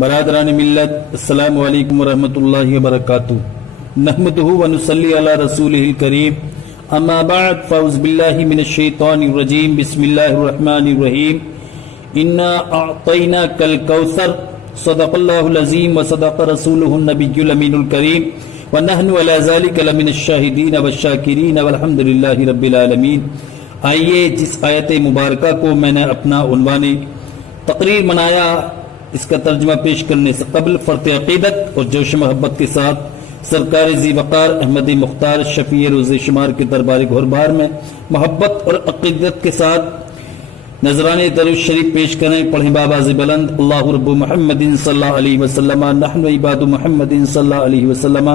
برادران ملت، السلام علیکم ورحمۃ اللہ وبرکاتہ۔ نحمدہ ونصلی علی رسولہ الکریم، اما بعد فاعوذ باللہ من الشیطان الرجیم، بسم اللہ الرحمن الرحیم۔ انا اعطیناک الکوثر، صدق اللہ العظیم وصدق رسولہ النبی الامین الکریم، ونحن علی ذلک لمن الشاہدین والشاکرین والحمد للہ رب العالمین۔ آئیے جس آیت مبارکہ کو میں نے اپنا عنوان تقریر بنایا، اس کا ترجمہ پیش کرنے سے قبل فرط عقیدت اور جوش محبت کے ساتھ سرکار ذی وقار احمد مختار شفیع روز شمار کے دربار گھربار میں محبت اور عقیدت کے ساتھ نذرانے درود شریف پیش کریں۔ پڑھیں بآواز بلند، اللہ رب محمد صلی اللہ علیہ وسلم، نحن عباد محمد صلی اللہ علیہ وسلم،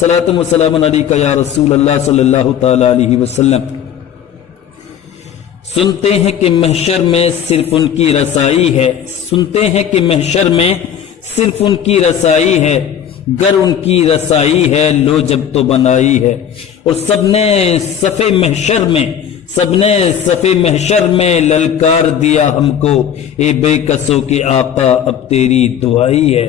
صلاۃ و سلام علیک یا رسول اللہ صلی اللہ تعالی علیہ وسلم۔ سنتے ہیں کہ محشر میں صرف ان کی رسائی ہے، سنتے ہیں کہ محشر میں صرف ان کی رسائی ہے، گر ان کی رسائی ہے لو جب تو بنائی ہے۔ اور سب نے صف محشر میں للکار دیا ہم کو، اے بے کسوں کے آقا اب تیری دعائی ہے۔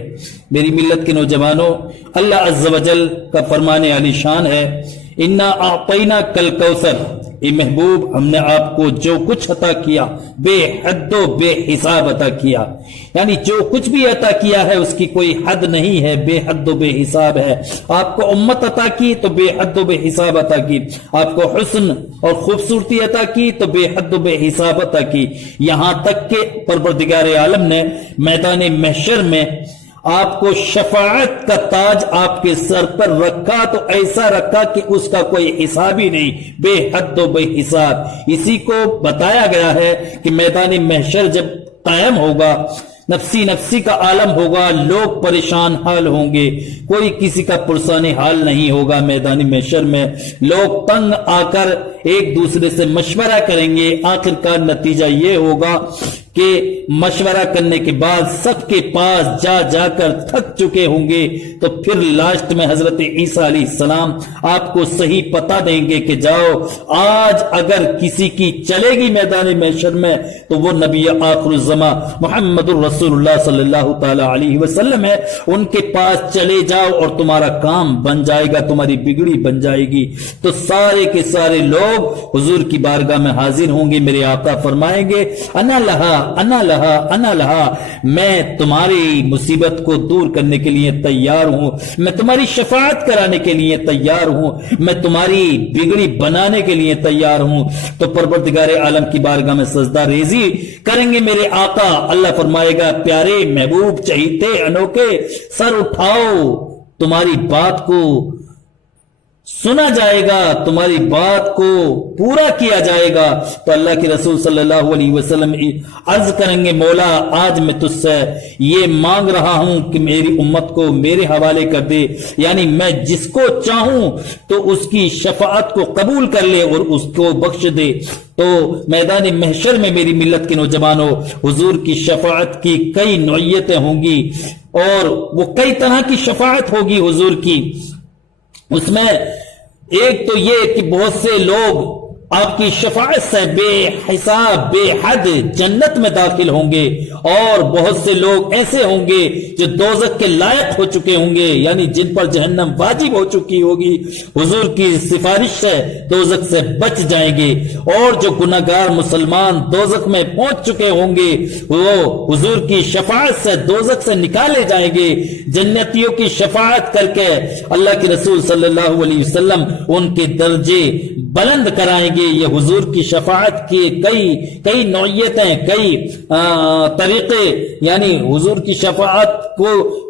میری ملت کے نوجوانوں، اللہ عز و جل کا فرمان عالی شان ہے، انا اعطیناک الکوثر، اے محبوب ہم نے آپ کو جو کچھ عطا کیا بے حد و بے حساب عطا کیا، یعنی جو کچھ بھی عطا کیا ہے اس کی کوئی حد نہیں ہے، بے حد و بے حساب ہے۔ آپ کو امت عطا کی تو بے حد و بے حساب عطا کی، آپ کو حسن اور خوبصورتی عطا کی تو بے حد و بے حساب عطا کی، یہاں تک کہ پروردگار عالم نے میدان محشر میں آپ کو شفاعت کا تاج آپ کے سر پر رکھا تو ایسا رکھا کہ اس کا کوئی حساب ہی نہیں، بے حد و بے حساب۔ اسی کو بتایا گیا ہے کہ میدان محشر جب قائم ہوگا، نفسی نفسی کا عالم ہوگا، لوگ پریشان حال ہوں گے، کوئی کسی کا پرسان حال نہیں ہوگا۔ میدان محشر میں لوگ تنگ آ کر ایک دوسرے سے مشورہ کریں گے، آخر کا نتیجہ یہ ہوگا کہ مشورہ کرنے کے بعد سب کے پاس جا جا کر تھک چکے ہوں گے، تو پھر لاسٹ میں حضرت عیسیٰ علیہ السلام آپ کو صحیح پتہ دیں گے کہ جاؤ، آج اگر کسی کی چلے گی میدان محشر میں تو وہ نبی آخر الزماں محمد الرسول اللہ صلی اللہ تعالی علیہ وسلم ہے، ان کے پاس چلے جاؤ اور تمہارا کام بن جائے گا، تمہاری بگڑی بن جائے گی۔ تو سارے کے سارے لوگ حضور کی بارگاہ میں حاضر ہوں گے، میرے آقا فرمائیں گے انا لہا انا لہا انا لہا، میں تمہاری مصیبت کو دور کرنے کے لیے تیار ہوں، میں تمہاری شفاعت کرانے کے لیے تیار ہوں، میں تمہاری بگڑی بنانے کے لیے تیار ہوں۔ تو پروردگار عالم کی بارگاہ میں سجدہ ریزی کریں گے میرے آقا، اللہ فرمائے گا پیارے محبوب چہیتے انوکھے، سر اٹھاؤ، تمہاری بات کو سنا جائے گا، تمہاری بات کو پورا کیا جائے گا۔ تو اللہ کے رسول صلی اللہ علیہ وسلم عرض کریں گے مولا آج میں تجھ سے یہ مانگ رہا ہوں کہ میری امت کو میرے حوالے کر دے، یعنی میں جس کو چاہوں تو اس کی شفاعت کو قبول کر لے اور اس کو بخش دے۔ تو میدان محشر میں میری ملت کے نوجوانوں حضور کی شفاعت کی کئی نوعیتیں ہوں گی، اور وہ کئی طرح کی شفاعت ہوگی حضور کی۔ اس میں ایک تو یہ کہ بہت سے لوگ آپ کی شفاعت سے بے حساب بے حد جنت میں داخل ہوں گے، اور بہت سے لوگ ایسے ہوں گے جو دوزخ کے لائق ہو چکے ہوں گے، یعنی جن پر جہنم واجب ہو چکی ہوگی، حضور کی سفارش سے دوزخ سے بچ جائیں گے۔ اور جو گناہگار مسلمان دوزخ میں پہنچ چکے ہوں گے وہ حضور کی شفاعت سے دوزخ سے نکالے جائیں گے۔ جنتیوں کی شفاعت کر کے اللہ کے رسول صلی اللہ علیہ وسلم ان کے درجے بلند کرائیں گے۔ یہ حضور کی شفاعت کی کئی نوعیتیں، کئی طریقے، یعنی حضور کی شفاعت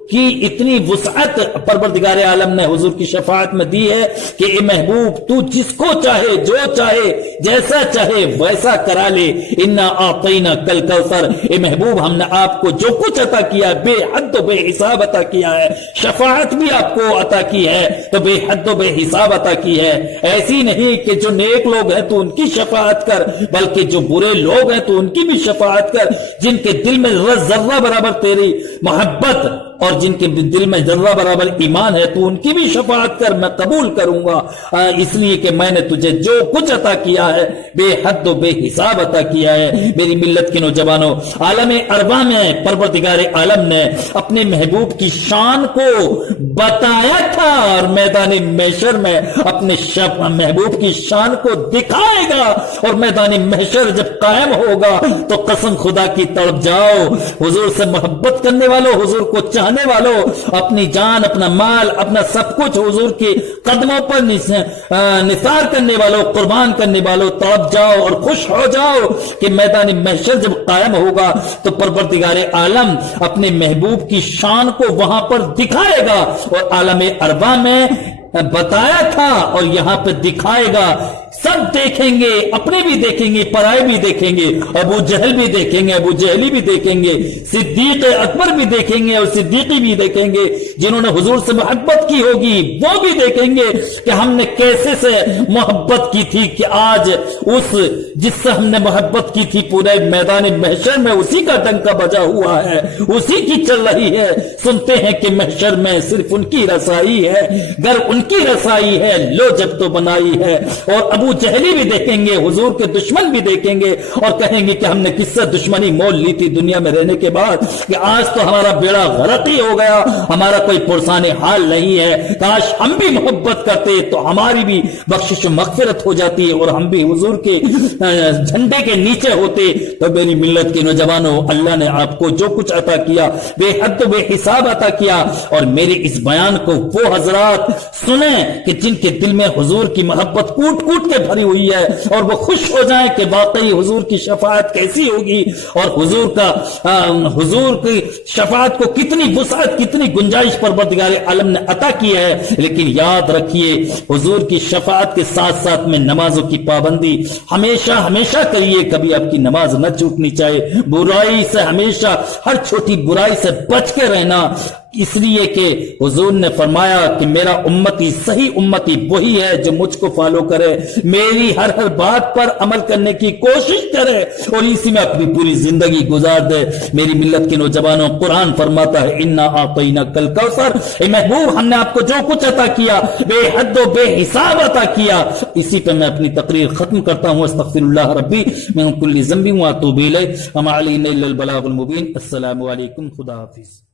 کی اتنی وسعت پروردگار عالم نے حضور کی شفاعت میں دی ہے کہ اے محبوب تو جس کو چاہے جو چاہے جیسا چاہے ویسا کرا لے۔ انا اعطیناک الکوثر، اے محبوب ہم نے آپ کو جو کچھ عطا کیا بے حد و بے حساب عطا کیا ہے، شفاعت بھی آپ کو عطا کی ہے تو بے حد و بے حساب عطا کی ہے۔ ایسی نہیں کہ جو نیک لوگ ہیں تو ان کی شفاعت کر، بلکہ جو برے لوگ ہیں تو ان کی بھی شفاعت کر، جن کے دل میں ذرہ برابر تیری محبت اور جن کے دل میں ذرہ برابر ایمان ہے تو ان کی بھی شفاعت کر، میں قبول کروں گا، اس لیے کہ میں نے تجھے جو کچھ عطا کیا ہے بے حد و بے حساب عطا کیا ہے۔ میری ملت کے نوجوانوں، عالم ارواح میں پروردگار عالم نے اپنے محبوب کی شان کو بتایا تھا اور میدان محشر میں اپنے محبوب کی شان کو دکھائے گا، اور میدان محشر جب قائم ہوگا تو قسم خدا کی تڑپ جاؤ، حضور سے محبت کرنے والوں، حضور کو چاہنے والوں، اپنی جان، اپنا مال، اپنا سب کچھ حضور کے قدموں پر نثار کرنے والوں، قربان کرنے والوں، تڑپ جاؤ اور خوش ہو جاؤ کہ میدان محشر جب قائم ہوگا تو پروردگار عالم اپنے محبوب کی شان کو وہاں پر دکھائے گا، اور عالم ارواح میں بتایا تھا اور یہاں پہ دکھائے گا۔ سب دیکھیں گے، اپنے بھی دیکھیں گے، پرائے بھی دیکھیں گے، ابو جہل بھی دیکھیں گے، ابو جہلی بھی دیکھیں گے، صدیق اکبر بھی دیکھیں گے اور صدیقی بھی دیکھیں گے، جنہوں نے حضور سے محبت کی ہوگی وہ بھی دیکھیں گے کہ ہم نے کیسے سے محبت کی تھی کہ آج اس جس سے ہم نے محبت کی تھی پورے میدان محشر میں اسی کا ڈنکا بجا ہوا ہے، اسی کی چل رہی ہے۔ سنتے ہیں کہ محشر میں صرف ان کی رسائی ہے، گر ان کی رسائی ہے لو جب تو بنائی ہے۔ اور ابو جہلی بھی دیکھیں گے، حضور کے دشمن بھی دیکھیں گے اور کہیں گے کہ ہم نے کس سے دشمنی مول لی تھی دنیا میں رہنے کے بعد کہ آج تو ہمارا بیڑا غرق ہی ہو گیا، ہمارا کوئی پرسان حال نہیں ہے، کاش ہم بھی محبت کرتے تو ہماری بھی بخشش و مغفرت ہو جاتی اور ہم بھی حضور کے جھنڈے کے نیچے ہوتے۔ تو میری ملت کے نوجوانوں، اللہ نے آپ کو جو کچھ عطا کیا بے حد و بے حساب عطا کیا، اور میرے اس بیان کو وہ حضرات سنیں کہ جن کے دل میں حضور کی محبت کوٹ کوٹ کے بھری ہوئی ہے اور وہ خوش ہو جائیں کہ واقعی حضور کی شفاعت کیسی ہوگی اور حضور کی شفاعت کو کتنی وسعت، کتنی گنجائش پروردگار عالم نے عطا کی ہے۔ لیکن یاد رکھیے حضور کی شفاعت کے ساتھ ساتھ میں نمازوں کی پابندی ہمیشہ ہمیشہ کریے، کبھی آپ کی نماز نہ چوکنی چاہیے، برائی سے ہمیشہ ہر چھوٹی برائی سے بچ کے رہنا، اس لیے کہ حضور نے فرمایا کہ میرا امتی، صحیح امتی وہی ہے جو مجھ کو فالو کرے، میری ہر بات پر عمل کرنے کی کوشش کرے اور اسی میں اپنی پوری زندگی گزار دے۔ میری ملت کے نوجوانوں، قرآن فرماتا ہے انا اعطیناک الکوثر، اے محبوب ہم نے آپ کو جو کچھ عطا کیا بے حد و بے حساب عطا کیا۔ اسی پہ میں اپنی تقریر ختم کرتا ہوں۔ استغفر اللہ ربی من کل ذنب واتوب الیہ وما علینا الا البلاغ المبین۔ السلام علیکم، خدا حافظ۔